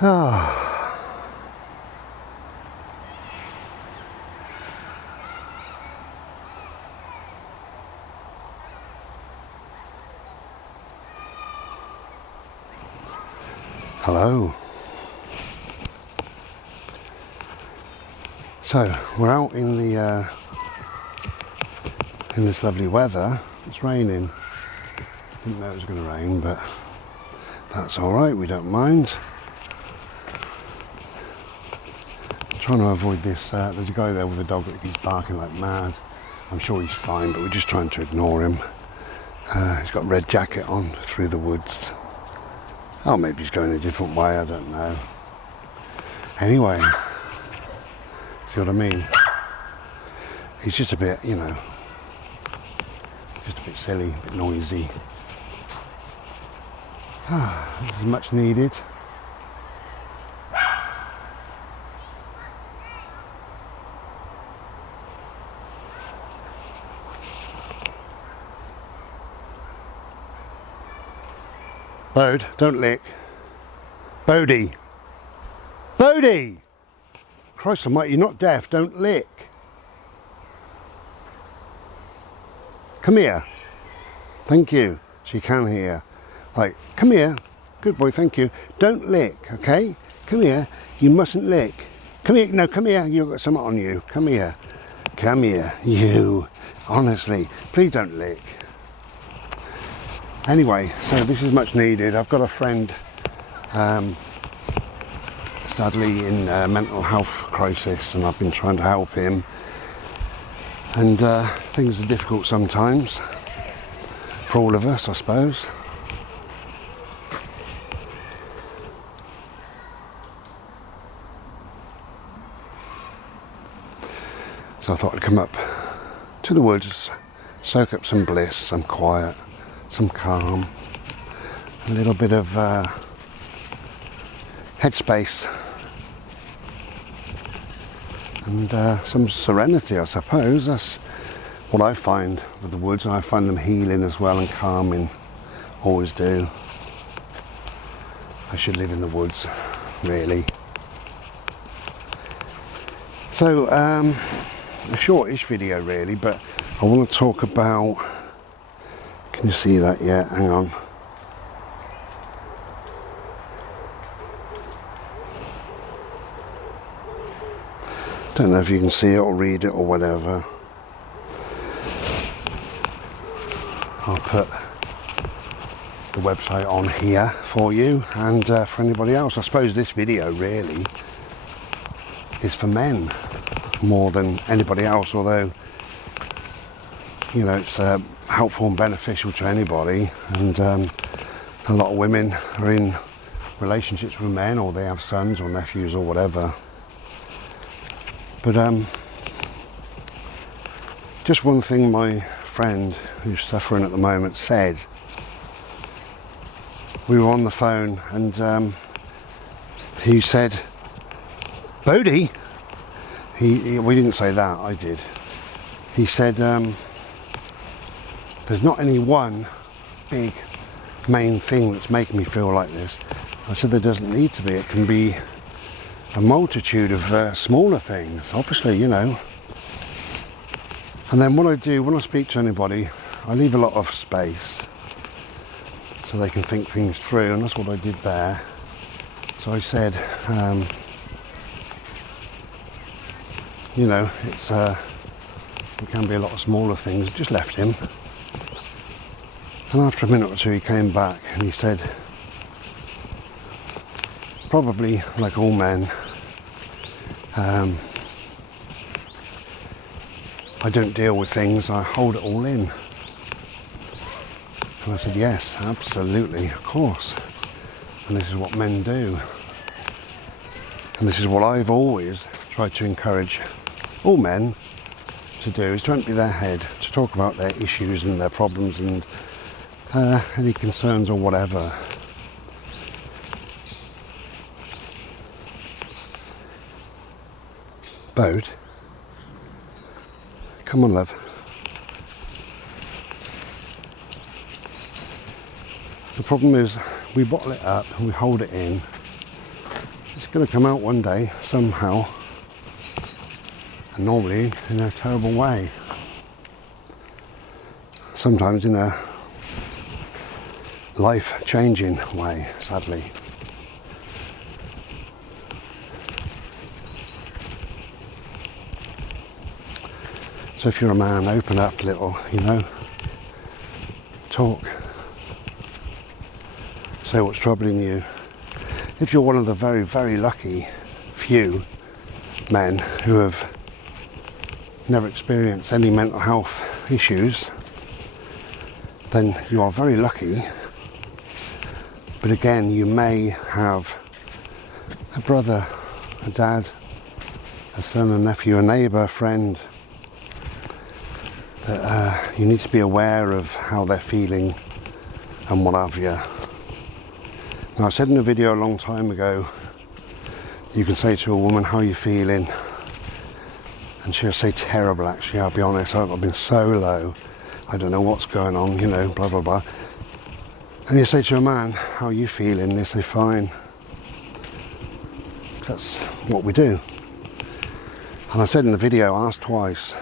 Ah. Hello. So we're out in the in this lovely weather. It's raining. Didn't know it was going to rain, but that's all right. We don't mind. I'm trying to avoid this. There's a guy there with a dog that keeps barking like mad. I'm sure he's fine, but we're just trying to ignore him. He's got a red jacket on through the woods. Oh, maybe he's going a different way, I don't know. Anyway, see what I mean? He's just a bit, you know, just a bit silly, a bit noisy. This is much needed. Bode, don't lick. Bodie. Bodie! Christ almighty, you're not deaf, don't lick. Come here. Thank you. So you can hear. Right, come here. Good boy, thank you. Don't lick, okay? Come here. You mustn't lick. Come here. No, come here. You've got something on you. Come here. Come here. You. Honestly, please don't lick. Anyway, so this is much needed. I've got a friend sadly in a mental health crisis, and I've been trying to help him, and things are difficult sometimes for all of us, I suppose. So I thought I'd come up to the woods, soak up some bliss, some quiet, some calm, a little bit of headspace, and some serenity, I suppose. That's what I find with the woods, and I find them healing as well and calming. Always do. I should live in the woods, really. So a shortish video really, but I want to talk about, can you see that yet? Hang on. Don't know if you can see it or read it or whatever. I'll put the website on here for you, and for anybody else. I suppose this video really is for men more than anybody else, although, you know, it's helpful and beneficial to anybody, and a lot of women are in relationships with men, or they have sons or nephews or whatever. But just one thing my friend who's suffering at the moment said. We were on the phone, and he said, Bodie? We didn't say that, I did. He said, there's not any one big main thing that's making me feel like this. I said there doesn't need to be. It can be a multitude of smaller things, obviously, you know. And then what I do when I speak to anybody, I leave a lot of space so they can think things through, and that's what I did there. So I said, you know, it can be a lot of smaller things. Just left him. And after a minute or two he came back and he said, probably like all men, I don't deal with things, I hold it all in. And I said, yes, absolutely, of course. And this is what men do. And this is what I've always tried to encourage all men to do, is to empty their head, to talk about their issues and their problems and any concerns or whatever. Bode, come on, love. The problem is we bottle it up and we hold it in, going to come out one day somehow, and normally in a terrible way, sometimes in a life-changing way, sadly. So if you're a man, open up a little, you know, talk, say what's troubling you. If you're one of the very, very lucky few men who have never experienced any mental health issues, then you are very lucky. But again, you may have a brother, a dad, a son, a nephew, a neighbour, a friend, that you need to be aware of how they're feeling and what have you. Now, I said in a video a long time ago, you can say to a woman, how are you feeling? And she'll say, terrible actually, I'll be honest, I've been so low, I don't know what's going on, you know, blah blah blah. And you say to a man, how are you feeling? They say, fine. That's what we do. And I said in the video, ask twice.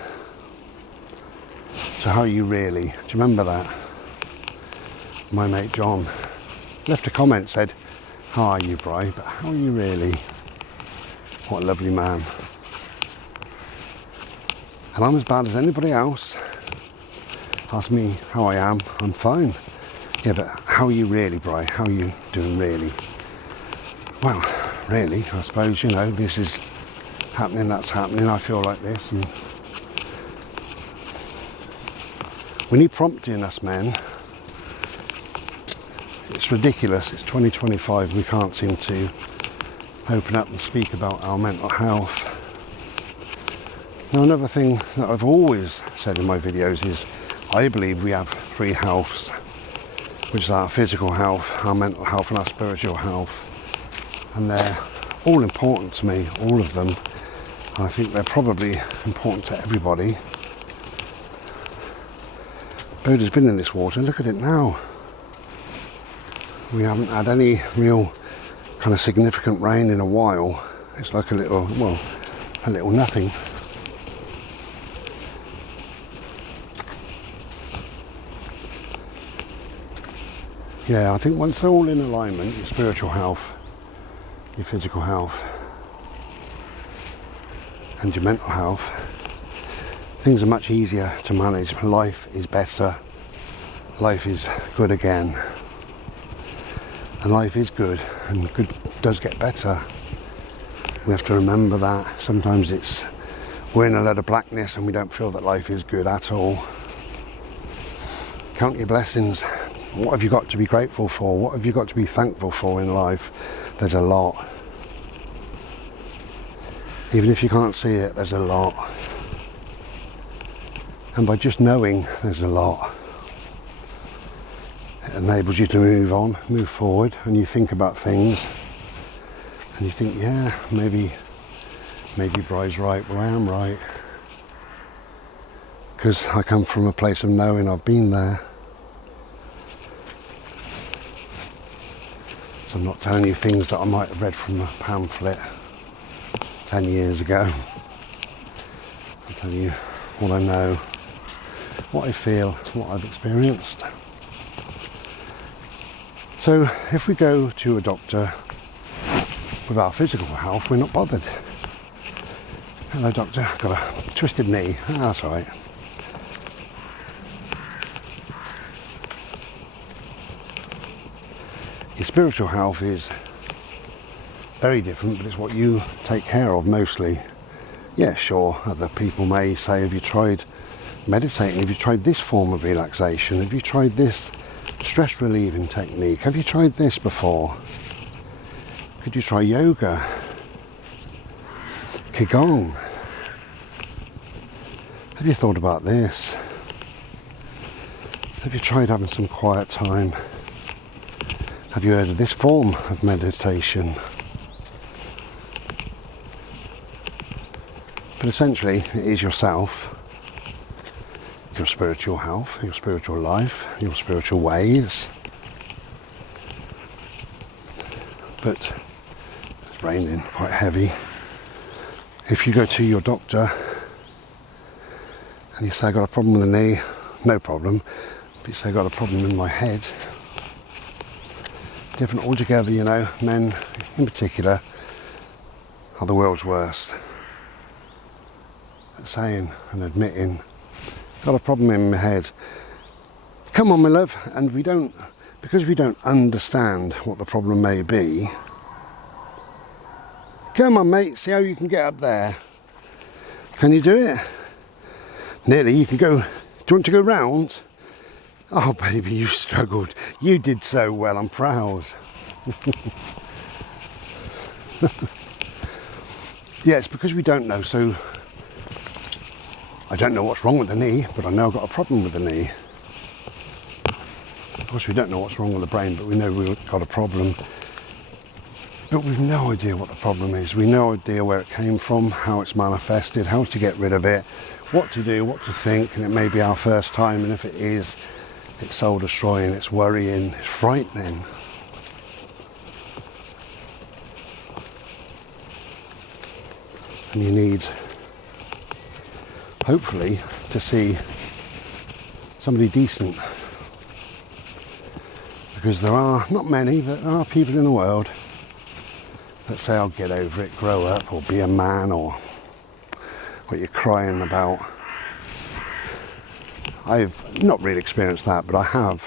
So how are you really? Do you remember that? My mate John left a comment, said, how are you, Bri? But how are you really? What a lovely man. And I'm as bad as anybody else. Ask me how I am, I'm fine. Yeah, but how are you really, Bri? How are you doing really? Well, really, I suppose, you know, this is happening, that's happening, I feel like this. And we need prompting, us men. It's ridiculous, it's 2025, we can't seem to open up and speak about our mental health. Now, another thing that I've always said in my videos is I believe we have three healths, which is our physical health, our mental health and our spiritual health. And they're all important to me, all of them. And I think they're probably important to everybody. Boda's been in this water, look at it now. We haven't had any real kind of significant rain in a while. It's like a little, well, a little nothing. Yeah, I think once they're all in alignment, your spiritual health, your physical health, and your mental health, things are much easier to manage. Life is better. Life is good again. And life is good, and good does get better. We have to remember that. Sometimes we're in a lot of blackness and we don't feel that life is good at all. Count your blessings. What have you got to be grateful for? What have you got to be thankful for in life? There's a lot. Even if you can't see it, there's a lot. And by just knowing there's a lot, it enables you to move on, move forward, and you think about things and you think, yeah, maybe Bri's right, well, I am right. Because I come from a place of knowing, I've been there. So I'm not telling you things that I might have read from a pamphlet 10 years ago. I'm telling you what I know, what I feel, what I've experienced. So if we go to a doctor with our physical health, we're not bothered. Hello doctor, I've got a twisted knee. That's all right. Your spiritual health is very different, but it's what you take care of mostly. Yeah, sure, other people may say, have you tried meditating? Have you tried this form of relaxation? Have you tried this stress relieving technique? Have you tried this before? Could you try yoga? Qigong? Have you thought about this? Have you tried having some quiet time? Have you heard of this form of meditation? But essentially, it is yourself, your spiritual health, your spiritual life, your spiritual ways. But It's raining quite heavy. If you go to your doctor and you say, I've got a problem with the knee, no problem. But you say, I've got a problem in my head. Different altogether, you know. Men in particular are the world's worst at saying and admitting, got a problem in my head. Come on, my love. And because we don't understand what the problem may be, come on, mate, see how you can get up there. Can you do it? Nearly. You can go. Do you want to go round? Oh, baby, you struggled. You did so well. I'm proud. Yeah, it's because we don't know. So I don't know what's wrong with the knee, but I know I've got a problem with the knee. Of course, we don't know what's wrong with the brain, but we know we've got a problem. But we've no idea what the problem is. We've no idea where it came from, how it's manifested, how to get rid of it, what to do, what to think. And it may be our first time, and if it is, it's soul destroying, it's worrying, it's frightening. And you need, hopefully, to see somebody decent. Because there are, not many, but there are people in the world that say, I'll get over it, grow up, or be a man, or what you're crying about. I've not really experienced that, but I have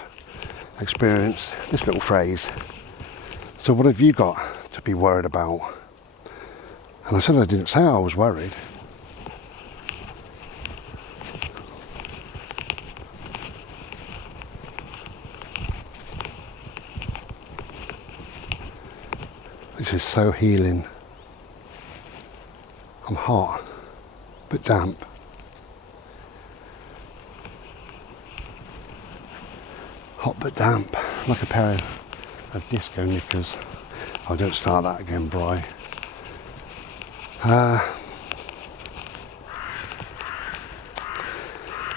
experienced this little phrase. So what have you got to be worried about? And I said I didn't say I was worried. This is so healing. I'm hot, but damp. Hot but damp, like a pair of disco knickers. Oh, don't start that again, Bri.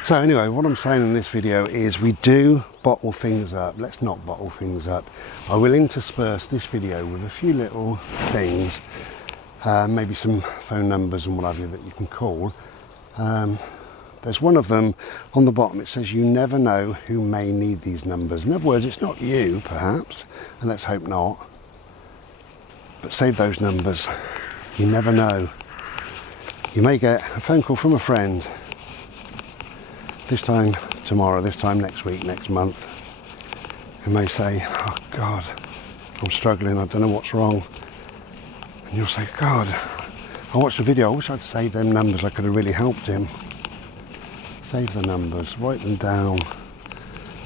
So anyway, what I'm saying in this video is we do bottle things up. Let's not bottle things up. I will intersperse this video with a few little things, maybe some phone numbers and what have you that you can call. There's one of them on the bottom. It says you never know who may need these numbers. In other words, it's not you, perhaps, and let's hope not. But save those numbers. You never know. You may get a phone call from a friend. This time tomorrow, this time next week, next month. Who may say, oh God, I'm struggling, I don't know what's wrong. And you'll say, God, I watched the video, I wish I'd saved them numbers, I could have really helped him. Save the numbers, write them down,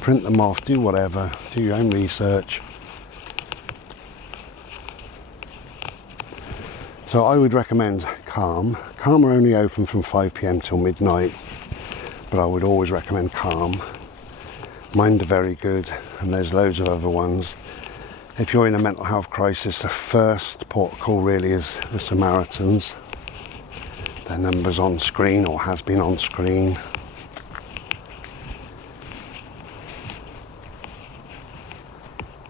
print them off, do whatever, do your own research. So I would recommend Calm. Calm are only open from 5 PM till midnight, but I would always recommend Calm. Mind are very good, and there's loads of other ones. If you're in a mental health crisis, the first port of call really is the Samaritans. Their number's on screen, or has been on screen.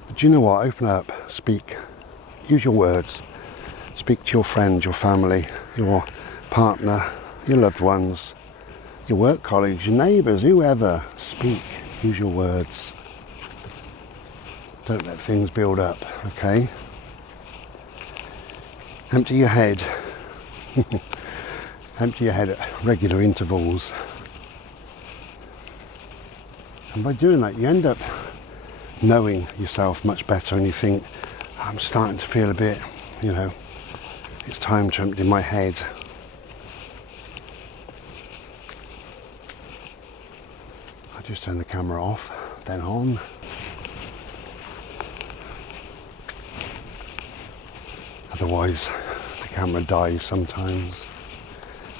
But you know what? Open up, speak, use your words. Speak to your friends, your family, your partner, your loved ones, your work colleagues, your neighbours, whoever. Speak, use your words. Don't let things build up, okay? Empty your head. Empty your head at regular intervals. And by doing that, you end up knowing yourself much better, and you think, I'm starting to feel a bit, you know, it's time to empty my head. I just turn the camera off, then on. Otherwise, the camera dies sometimes.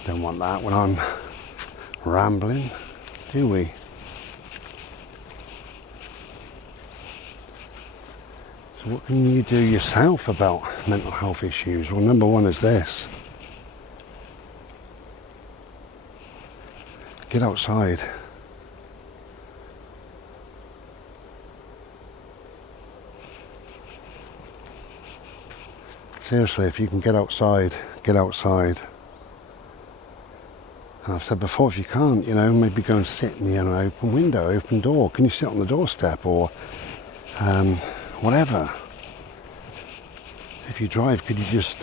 Don't want that when I'm rambling, do we? So what can you do yourself about mental health issues? Well, number one is this. Get outside. Seriously, if you can get outside, get outside. And I've said before, if you can't, you know, maybe go and sit near an open window, open door. Can you sit on the doorstep or whatever? If you drive, could you just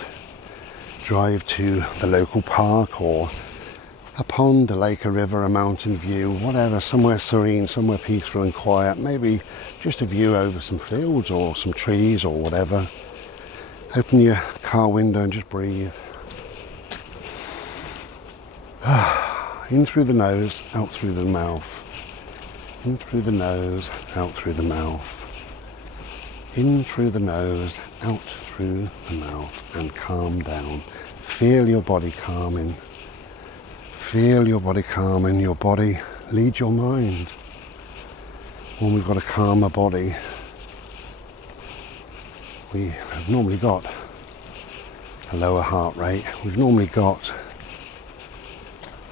drive to the local park or a pond, a lake, a river, a mountain view, whatever, somewhere serene, somewhere peaceful and quiet, maybe just a view over some fields or some trees or whatever. Open your car window and just breathe. In through the nose, out through the mouth. In through the nose, out through the mouth. In through the nose, out through the mouth, and calm down. Feel your body calming. Feel your body calming. Your body leads your mind. When we've got a calmer body, we have normally got a lower heart rate. We've normally got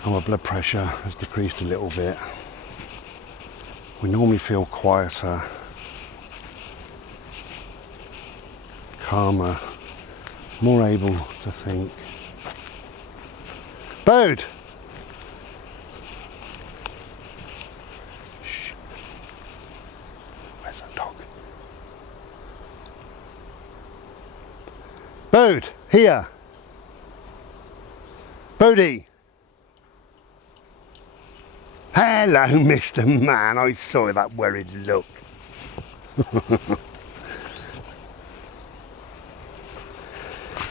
our blood pressure has decreased a little bit. We normally feel quieter, calmer, more able to think. Bode! Shh. Where's that dog? Bode! Here! Bodie! Hello, Mr. Man. I saw that worried look.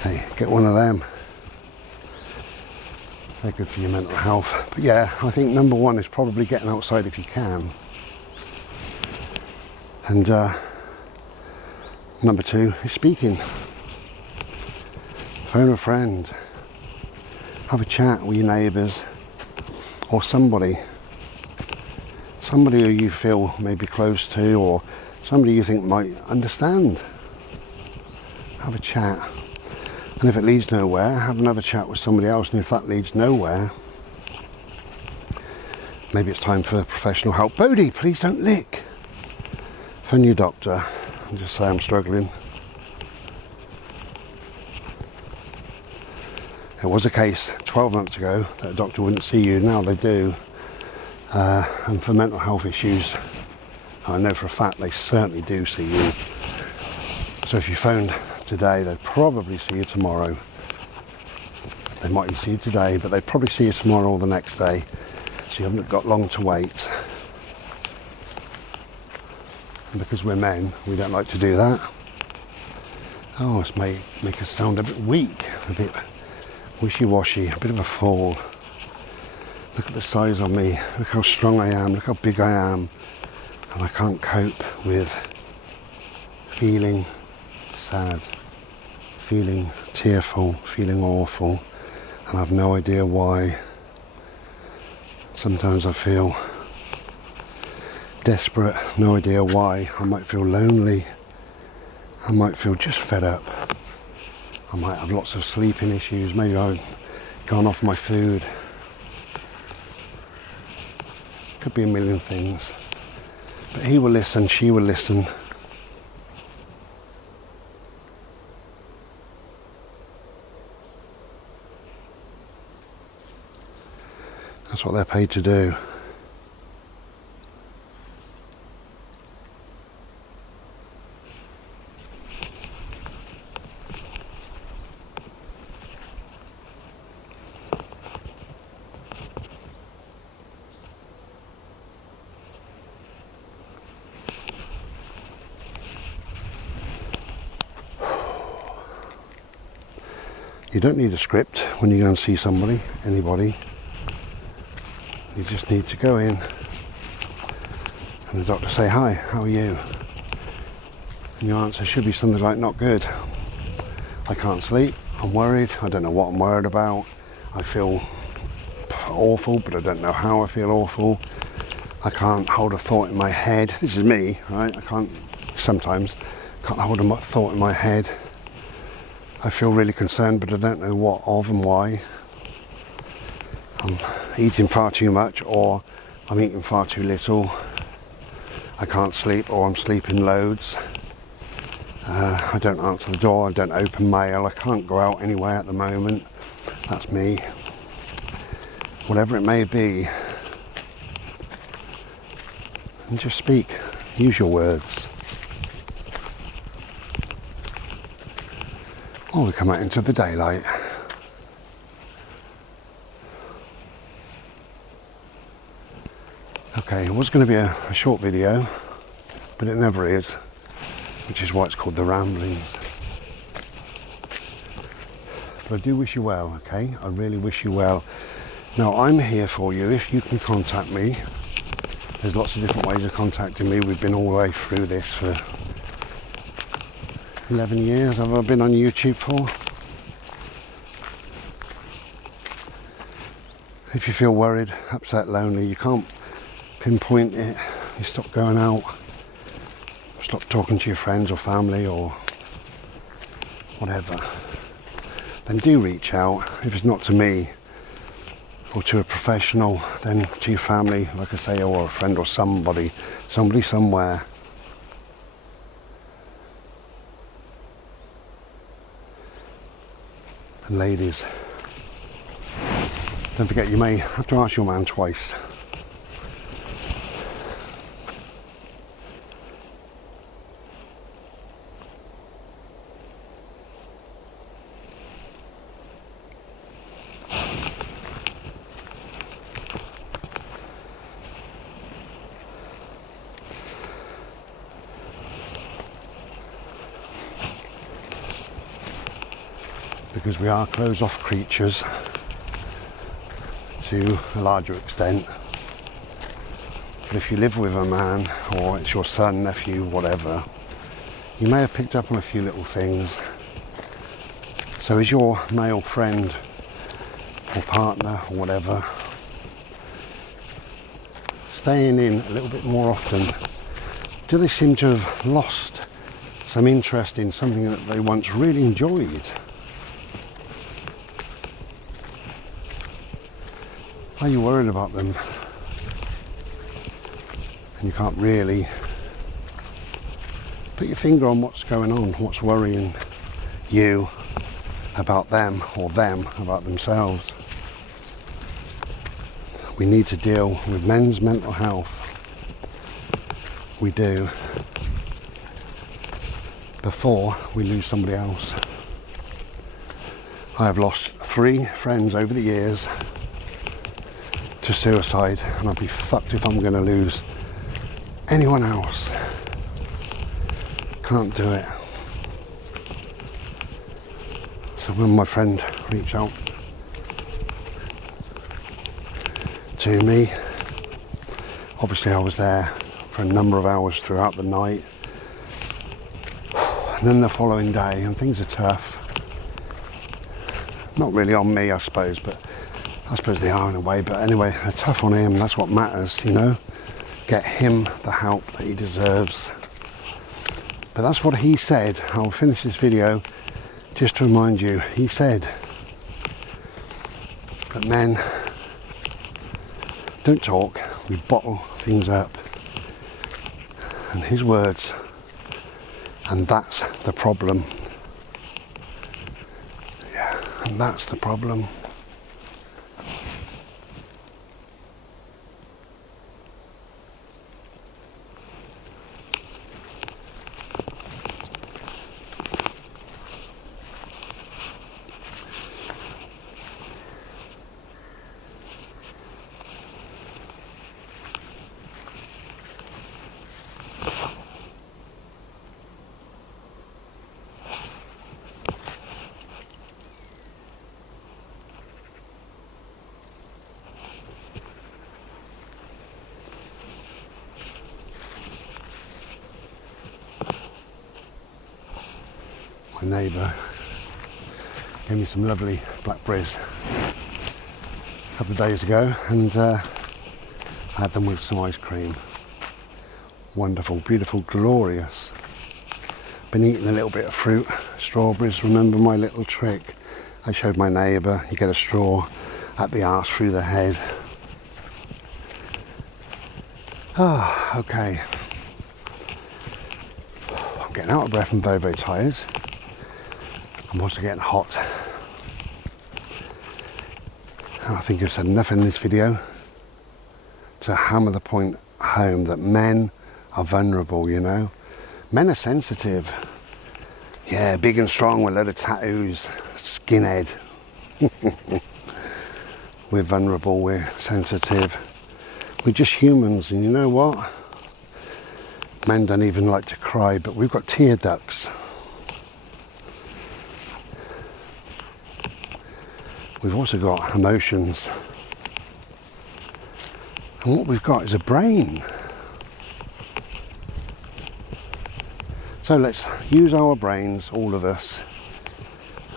Hey, get one of them. They're good for your mental health. But yeah, I think number one is probably getting outside if you can. And number two is speaking. Phone a friend. Have a chat with your neighbours or somebody who you feel may be close to, or somebody you think might understand. Have a chat, and if it leads nowhere, have another chat with somebody else, and if that leads nowhere, maybe it's time for professional help. Bodie, please don't lick. Phone your doctor and just say I'm struggling. It was a case 12 months ago that a doctor wouldn't see you, now they do. And for mental health issues, I know for a fact they certainly do see you. So if you phoned today, they'd probably see you tomorrow. They mightn't see you today, but they'd probably see you tomorrow or the next day. So you haven't got long to wait. And because we're men, we don't like to do that. Oh, it's make us sound a bit weak, a bit wishy-washy, a bit of a fool. Look at the size of me, look how strong I am, look how big I am, and I can't cope with feeling sad, feeling tearful, feeling awful, and I've no idea why. Sometimes I feel desperate, no idea why. I might feel lonely, I might feel just fed up, I might have lots of sleeping issues, maybe I've gone off my food. Could be a million things, but he will listen, she will listen. That's what they're paid to do. You don't need a script when you go and see somebody, anybody. You just need to go in and the doctor say, hi, how are you? And your answer should be something like, not good. I can't sleep, I'm worried, I don't know what I'm worried about. I feel awful, but I don't know how I feel awful. I can't hold a thought in my head. This is me, right? I can't hold a thought in my head. I feel really concerned, but I don't know what of and why. I'm eating far too much, or I'm eating far too little. I can't sleep, or I'm sleeping loads. I don't answer the door, I don't open mail, I can't go out anywhere at the moment. That's me. Whatever it may be, and just speak, use your words. Well, we come out into the daylight. Okay, it was going to be a short video, but it never is, which is why it's called The Ramblings. But I do wish you well, okay? I really wish you well. Now, I'm here for you if you can contact me. There's lots of different ways of contacting me. We've been all the way through this for 11 years. Have I been on YouTube for? If you feel worried, upset, lonely, you can't pinpoint it, you stop going out, stop talking to your friends or family or whatever, then do reach out. If it's not to me or to a professional, then to your family, like I say, or a friend or somebody somewhere. And ladies, don't forget, you may have to ask your man twice. Because we are closed-off creatures to a larger extent. But if you live with a man, or it's your son, nephew, whatever, you may have picked up on a few little things. So is your male friend or partner or whatever staying in a little bit more often? Do they seem to have lost some interest in something that they once really enjoyed? Are you worried about them? And you can't really put your finger on what's going on, what's worrying you about them or them about themselves. We need to deal with men's mental health. We do. Before we lose somebody else. I have lost 3 friends over the years to suicide, and I'd be fucked if I'm going to lose anyone else. Can't do it. So when my friend reached out to me, obviously I was there for a number of hours throughout the night, and then the following day, and things are tough. Not really on me, I suppose, but I suppose they are in a way, but anyway, they're tough on him. That's what matters, you know. Get him the help that he deserves. But that's what he said. I'll finish this video just to remind you. He said that men don't talk, we bottle things up. And his words, and that's the problem. Yeah, and that's the problem. My neighbour gave me some lovely blackberries a couple of days ago, and I had them with some ice cream. Wonderful, beautiful, glorious. Been eating a little bit of fruit, strawberries. Remember my little trick I showed my neighbour? You get a straw at the arse through the head. Okay. I'm getting out of breath and very, very tired. I'm also getting hot. And I think I've said enough in this video to hammer the point home that men are vulnerable, you know. Men are sensitive. Yeah, big and strong with a load of tattoos, skinhead. We're vulnerable, we're sensitive. We're just humans, and you know what? Men don't even like to cry, but we've got tear ducts. We've also got emotions. And what we've got is a brain. So let's use our brains, all of us,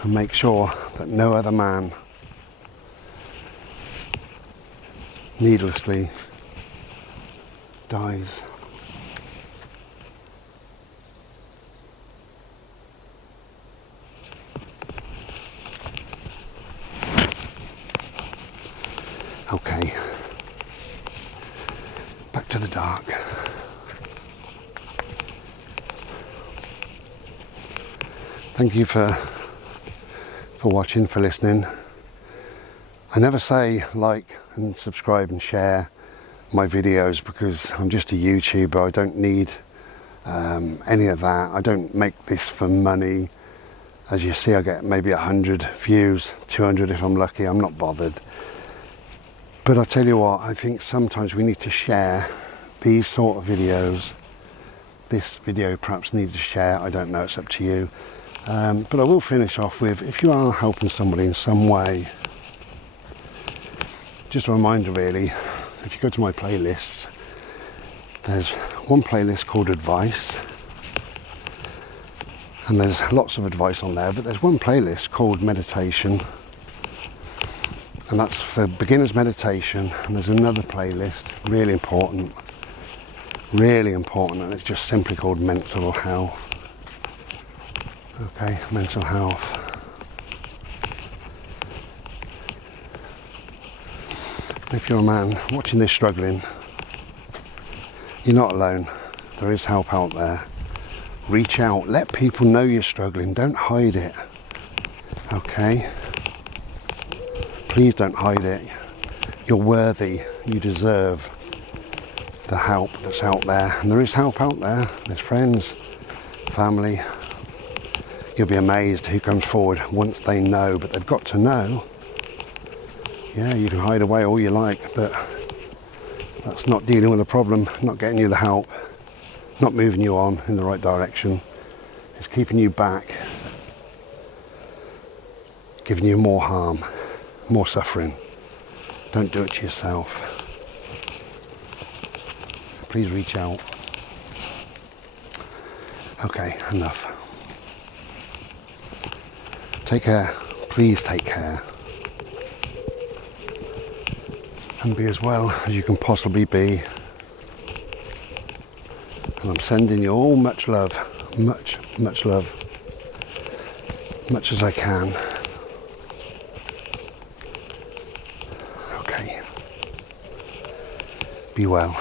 and make sure that no other man needlessly dies. Okay, back to the dark. Thank you for watching, for listening. I never say like and subscribe and share my videos because I'm just a YouTuber. I don't need any of that. I don't make this for money. As you see, I get maybe 100 views, 200 if I'm lucky. I'm not bothered. But I tell you what, I think sometimes we need to share these sort of videos. This video perhaps needs to share, I don't know, it's up to you. But I will finish off with, if you are helping somebody in some way, just a reminder really, if you go to my playlists, there's one playlist called Advice, and there's lots of advice on there, but there's one playlist called Meditation, and that's for beginners meditation. And there's another playlist, really important, and it's just simply called Mental Health. Okay, mental health. If you're a man watching this struggling, you're not alone. There is help out there. Reach out, let people know you're struggling, don't hide it. Okay? Please don't hide it. You're worthy, you deserve the help that's out there. And there is help out there. There's friends, family. You'll be amazed who comes forward once they know, but they've got to know. Yeah, you can hide away all you like, but that's not dealing with the problem, not getting you the help, not moving you on in the right direction. It's keeping you back, giving you more harm, more suffering. Don't do it to yourself. Please reach out. Okay, enough. Take care. Please take care. And be as well as you can possibly be. And I'm sending you all much love. Much, much love. Much as I can. Okay. Be well.